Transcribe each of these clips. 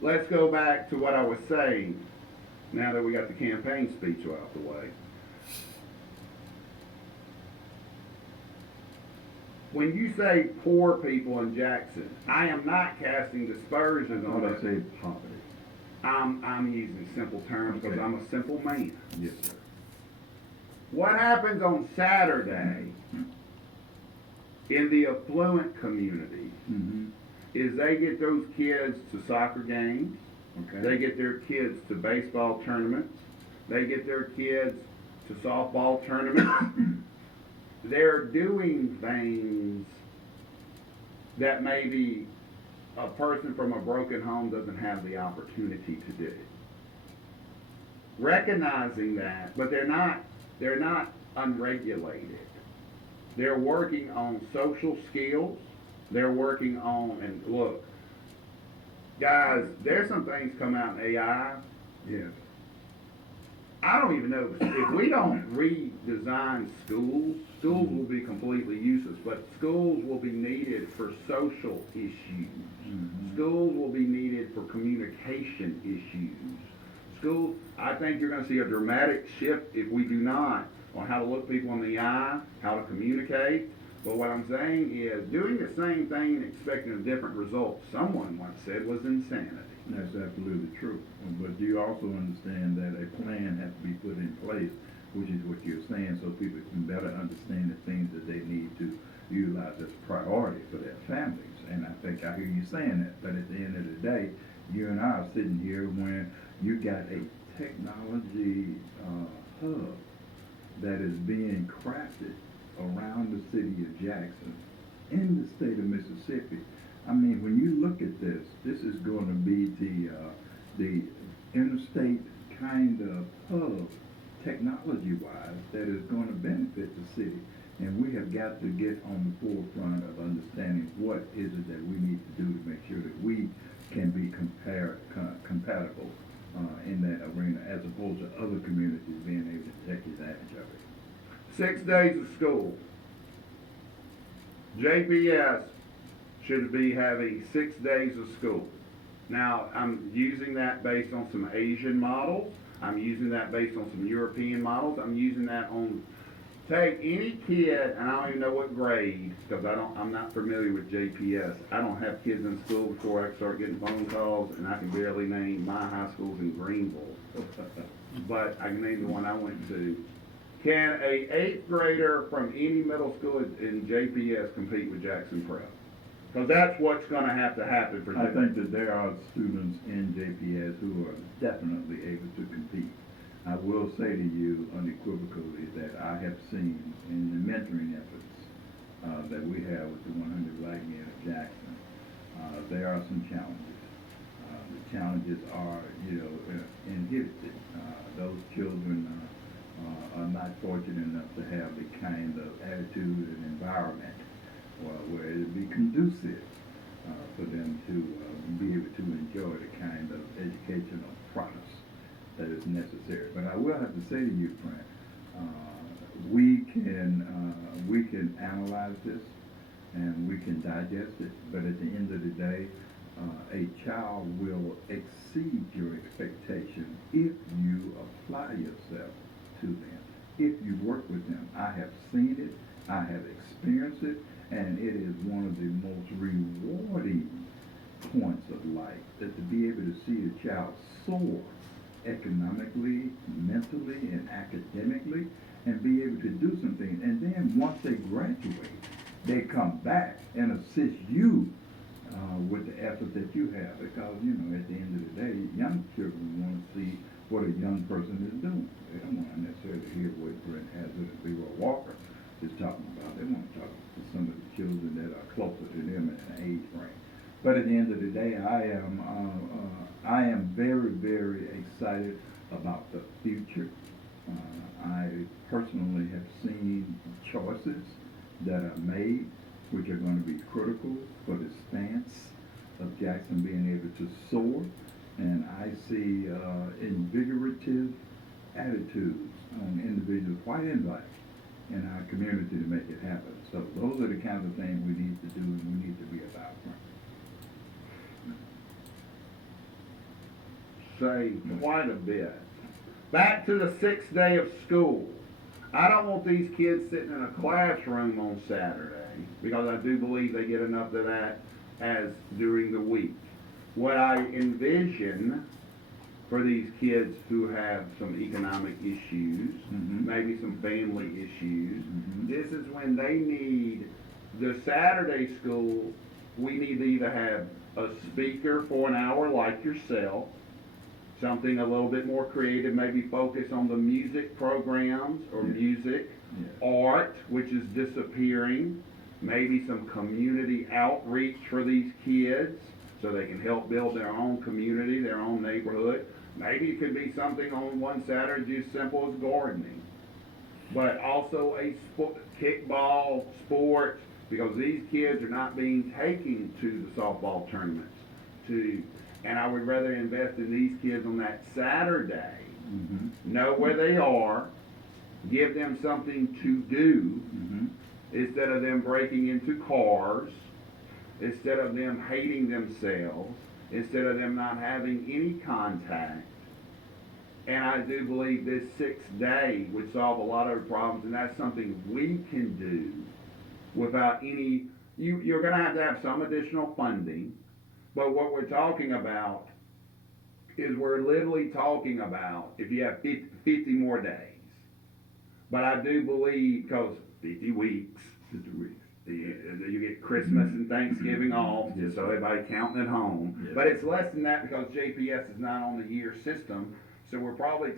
let's go back to what I was saying. Now that we got the campaign speech out the way, when you say poor people in Jackson, I am not casting dispersions I on thought I it. said poverty. I'm using simple terms because Okay. I'm a simple man. Yes, sir. What happens on Saturday in the affluent community Mm-hmm. is they get those kids to soccer games, Okay. they get their kids to baseball tournaments, they get their kids to softball tournaments. They're doing things that maybe a person from a broken home doesn't have the opportunity to do. Recognizing that, but they're not unregulated. They're working on social skills. They're working on, and look, guys, there's some things come out in AI. Yes. I don't even know if we don't redesign schools, schools will be completely useless, but schools will be needed for social issues. Mm-hmm. Schools will be needed for communication issues. School, I think you're going to see a dramatic shift if we do not on how to look people in the eye, how to communicate. But what I'm saying is doing the same thing and expecting a different result, someone once said, was insanity. That's absolutely true. But you also understand that a plan has to be put in place, which is what you're saying, so people can better understand the things that they need to utilize as priority for their families. And I think I hear you saying that. But at the end of the day, you and I are sitting here when you got a technology hub that is being crafted around the city of Jackson in the state of Mississippi. I mean, when you look at this is going to be the interstate kind of hub, technology-wise, that is going to benefit the city. And we have got to get on the forefront of understanding what is it that we need to do to make sure that we can be compatible in that arena, as opposed to other communities being able to take advantage of it. 6 days of school. JPS should be having 6 days of school. Now, I'm using that based on some Asian models. I'm using that based on some European models. I'm using that on, take any kid, and I don't even know what grade, because I'm not familiar with JPS. I don't have kids in school before I start getting phone calls, and I can barely name my high schools in Greenville. But I can name the one I went to. Can a 8th grader from any middle school in JPS compete with Jackson Prep? Because that's what's going to happen for I them. think that there are students in JPS who are definitely able to compete. I will say to you unequivocally that I have seen in the mentoring efforts that we have with the 100 Black Men of Jackson, there are some challenges. The challenges are, inhibited. Those children are not fortunate enough to have the kind of attitude and environment where it would be conducive for them to be able to enjoy the kind of educational process that is necessary. But I will have to say to you, Frank, we can analyze this and we can digest it. But at the end of the day, a child will exceed your expectation if you apply yourself to them, if you work with them. I have seen it, I have experienced it, and it is one of the most rewarding points of life, that to be able to see a child soar economically, mentally, and academically, and be able to do something. And then once they graduate, they come back and assist you with the effort that you have. Because, at the end of the day, young children want to see what a young person is doing. They don't want to necessarily hear what Brent Hazard and Leroy Walker is talking about. They want to talk to some of the children that are closer to them in an age range. But at the end of the day, I am very, very excited about the future. I personally have seen choices that are made which are going to be critical for the stance of Jackson being able to soar. And I see invigorative attitudes on individuals, white and black, in our community to make it happen. So those are the kinds of things we need to do and we need to be about. saved quite a bit. Back to the sixth day of school. I don't want these kids sitting in a classroom on Saturday, because I do believe they get enough of that as during the week. What I envision for these kids who have some economic issues, maybe some family issues, this is when they need the Saturday school. We need to either have a speaker for an hour like yourself, something a little bit more creative, maybe focus on the music programs or music, art, which is disappearing, maybe some community outreach for these kids so they can help build their own community, their own neighborhood. Maybe it could be something on one Saturday as simple as gardening, but also a kickball sport, because these kids are not being taken to the softball tournaments. And I would rather invest in these kids on that Saturday, know where they are, give them something to do, instead of them breaking into cars, instead of them hating themselves, instead of them not having any contact. And I do believe this sixth day would solve a lot of problems, and that's something we can do without any, you're going to have some additional funding, but what we're talking about is we're literally talking about if you have 50 more days. But I do believe, because 50 weeks, you get Christmas and Thanksgiving off, just so everybody counting at home. But it's less than that because JPS is not on the year system, so we're probably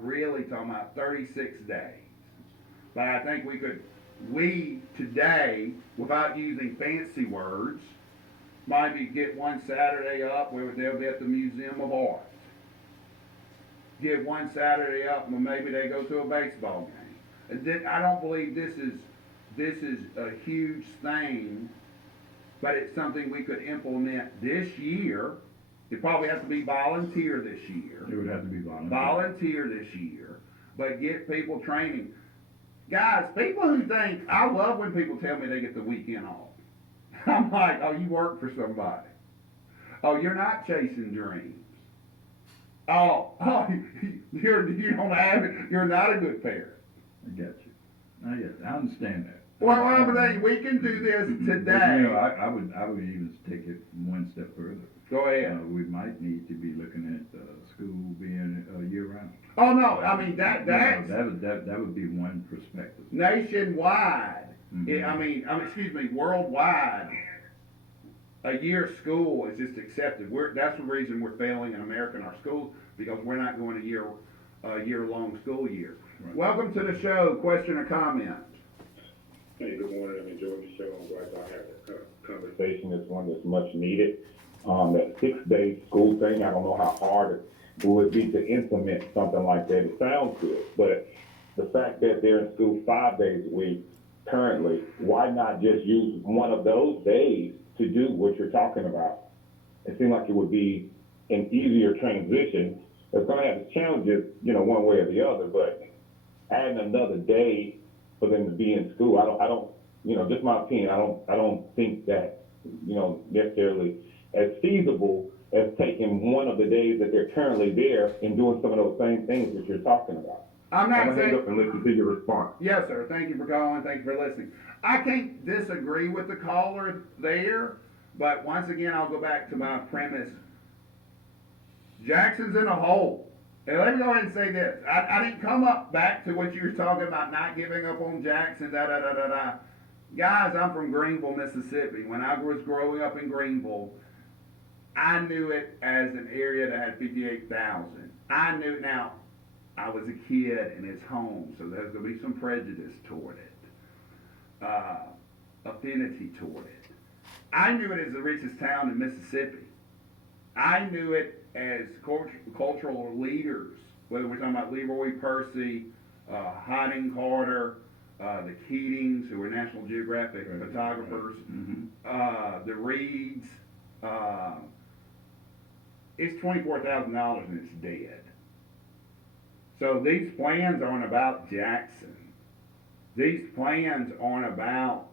really talking about 36 days. But I think we today, without using fancy words, maybe get one Saturday up where they'll be at the Museum of Art. Get one Saturday up and maybe they go to a baseball game. I don't believe this is a huge thing, but it's something we could implement this year. It probably has to be volunteer this year. It would have to be volunteer. Volunteer this year, but get people training. Guys, people who think, I love when people tell me they get the weekend off. I'm like, oh, you work for somebody. Oh, you're not chasing dreams. Oh, you don't have it. You're not a good parent. I get you. I understand that. Well, I'm saying we can do this today. But, you know, I would even take it one step further. Go ahead. We might need to be looking at school being year round. Oh no, I mean that would be one perspective. Nationwide. Worldwide. A year of school is just accepted. That's the reason we're failing in America in our schools, because we're not going a year-long school year. Right. Welcome to the show. Question or comment? Hey, good morning. I'm enjoying the show. I'm glad I had a conversation. It's one that's much needed. That 6-day school thing, I don't know how hard it would be to implement something like that. It sounds good, but the fact that they're in school 5 days a week currently, why not just use one of those days to do what you're talking about? It seems like it would be an easier transition. It's going to have its challenges, one way or the other, but adding another day for them to be in school, I don't, just my opinion, I don't think that, necessarily as feasible as taking one of the days that they're currently there and doing some of those same things that you're talking about. I'm not saying. Hang up and listen to your response. Yes, sir. Thank you for calling. Thank you for listening. I can't disagree with the caller there, but once again, I'll go back to my premise. Jackson's in a hole. And let me go ahead and say this. I didn't come up back to what you were talking about, not giving up on Jackson, da-da-da-da-da. Guys, I'm from Greenville, Mississippi. When I was growing up in Greenville, I knew it as an area that had 58,000. I knew, now, I was a kid and it's home, so there's going to be some prejudice toward it, affinity toward it. I knew it as the richest town in Mississippi. I knew it as cultural leaders, whether we're talking about Leroy Percy, Harding Carter, the Keatings, who were National Geographic photographers, the Reeds. It's $24,000 and it's dead. So these plans aren't about Jackson. These plans aren't about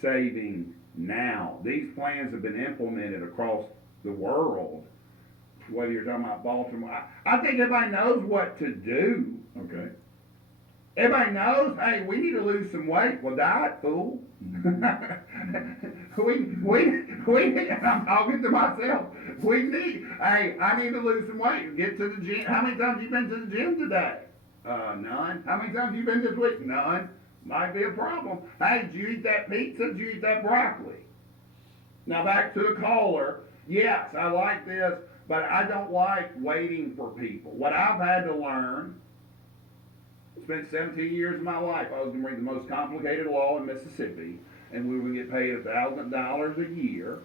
saving now. These plans have been implemented across the world whether you're talking about Baltimore, I think everybody knows what to do. Okay. Everybody knows, hey, we need to lose some weight. Well, diet, fool. I'm talking to myself. Hey, I need to lose some weight. Get to the gym. How many times have you been to the gym today? None. How many times have you been this week? None. Might be a problem. Hey, did you eat that pizza? Did you eat that broccoli? Now back to the caller. Yes, I like this, but I don't like waiting for people. What I've had to learn, spent 17 years of my life, I was going to read the most complicated law in Mississippi, and we would get paid $1,000 a year.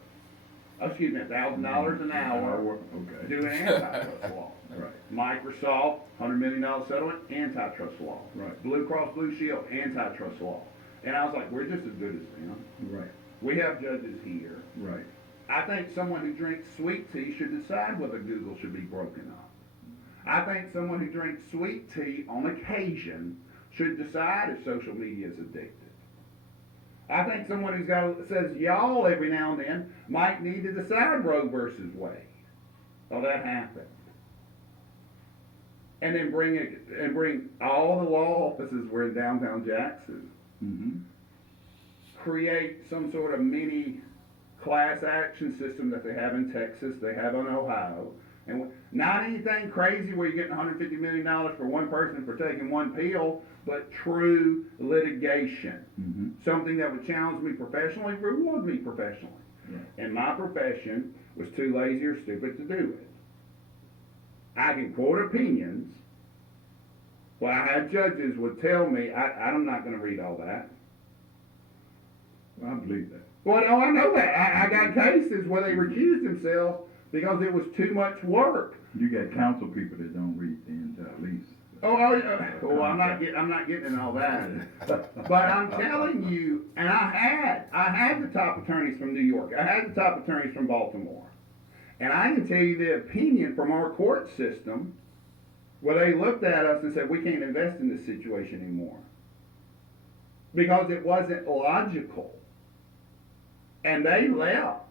Excuse me, $1,000 an hour Okay. doing antitrust law. Right. Microsoft, $100 million settlement, antitrust law. Right. Blue Cross Blue Shield, antitrust law. And I was like, we're just as good as them. Right. We have judges here. Right. I think someone who drinks sweet tea should decide whether Google should be broken up. I think someone who drinks sweet tea on occasion should decide if social media is addictive. I think someone who's says y'all every now and then might need to decide Roe versus Wade. Well, that happened. And then bring all the law offices were in downtown Jackson. Mm-hmm. Create some sort of mini class action system that they have in Texas, they have in Ohio. And not anything crazy where you're getting $150 million for one person for taking one pill, but true litigation. Mm-hmm. Something that would challenge me professionally, reward me professionally. Right. And my profession was too lazy or stupid to do it. I can quote opinions. Well, I had judges would tell me, I'm not going to read all that. Well, I believe that. Well, no, I know that. I got cases where they recused themselves because it was too much work. You got council people that don't read the entire lease. Well, I'm not getting in all that. But I'm telling you, and I had the top attorneys from New York. I had the top attorneys from Baltimore. And I can tell you the opinion from our court system where they looked at us and said, we can't invest in this situation anymore. Because it wasn't logical. And they left.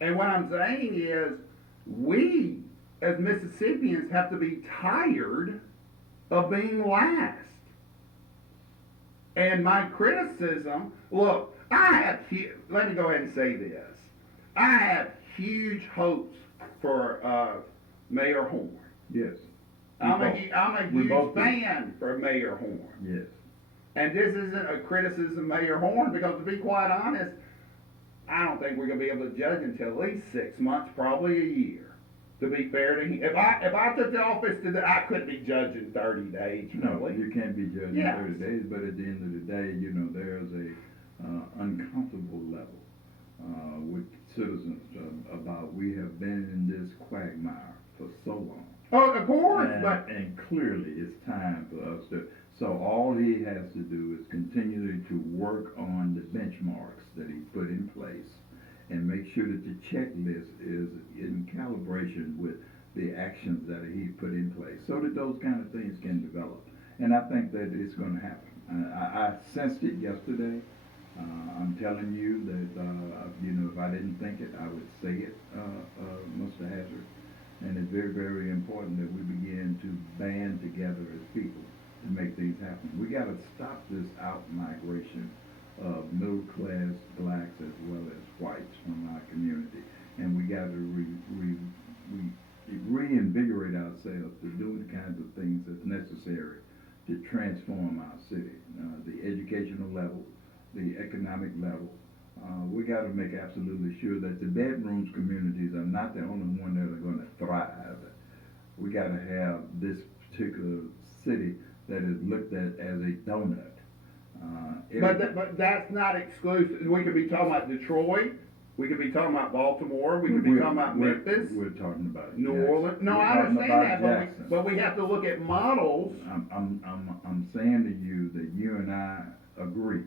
And what I'm saying is, we as Mississippians have to be tired of being last. And my criticism, look, let me go ahead and say this. I have huge hopes for Mayor Horn. Yes. I'm a huge fan for Mayor Horn. Yes. And this isn't a criticism of Mayor Horn, because to be quite honest, I don't think we're going to be able to judge until at least 6 months, probably a year. To be fair to him, if I took the office today, I couldn't be judged in 30 days. No, Really. you can't be judged Yes. in 30 days, but at the end of the day, there's a uncomfortable level with citizens about we have been in this quagmire for so long. Oh, of course, And clearly it's time for us to, so all he has to do is continue to work on the benchmarks that he put in place and make sure that the checklist is in calibration with the actions that he put in place so that those kind of things can develop. And I think that it's going to happen. I sensed it yesterday. I'm telling you that, if I didn't think it, I would say it, Mr. Hazard. And it's very, very important that we begin to band together as people to make things happen. We got to stop this out-migration of middle-class blacks as well as whites from our community. And we got to reinvigorate ourselves to do the kinds of things that's necessary to transform our city. The educational level, the economic level. We got to make absolutely sure that the bedrooms communities are not the only one that are going to thrive. We got to have this particular city that is looked at as a donut. but that's not exclusive. We could be talking about Detroit. We could be talking about Baltimore. We could be talking about Memphis. We're talking about New Jackson. Orleans. No, We're I talking understand about that, Jackson. but we have to look at models. I'm saying to you that you and I agree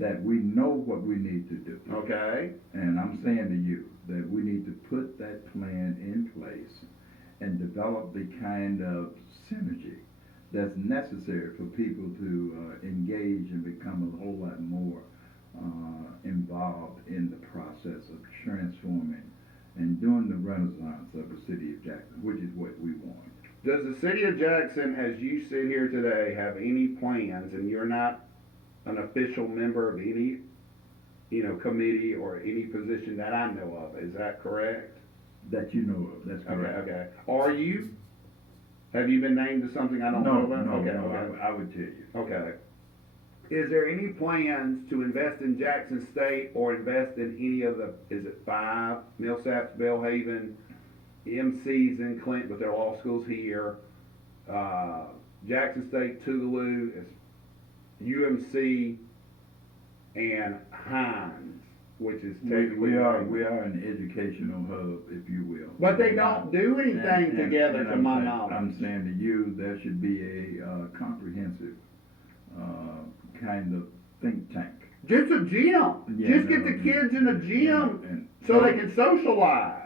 that we know what we need to do. Okay. And I'm saying to you that we need to put that plan in place and develop the kind of synergy that's necessary for people to engage and become a whole lot more involved in the process of transforming and doing the renaissance of the city of Jackson, which is what we want. Does the city of Jackson, as you sit here today, have any plans, and you're not an official member of any, committee or any position that I know of, is that correct? That you know of, that's Okay, correct. okay. Are you? Have you been named to something I don't know about? Okay, okay. I would tell you. Okay. Is there any plans to invest in Jackson State or invest in any of the, is it 5, Millsaps, Bellhaven, MCs in Clinton, but they're all schools here, Jackson State, Tougaloo, UMC, and Hines, which is technically. We are an educational hub, if you will. But they don't do anything together, and to I'm my saying- knowledge. I'm saying to you, there should be a comprehensive, kind of think tank. Just a gym. Yeah, Just get no, the kids in a gym and so they can socialize.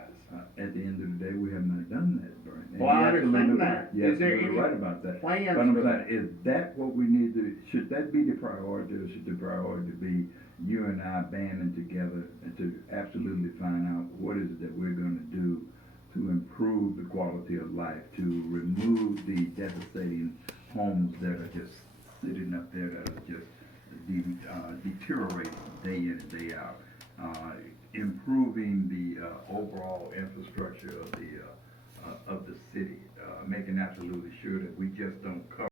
At the end of the day, we have not done that, Bernie. And Well, I you're absolutely understand right. that. You're Is there absolutely any right about that. plans But I'm for saying, that? is that what we need to, should that be the priority, or should the priority be you and I banding together and to absolutely find out what is it that we're gonna do to improve the quality of life, to remove the devastating homes that are just sitting up there that are just deteriorating day in and day out, improving the overall infrastructure of the city, making absolutely sure that we just don't cover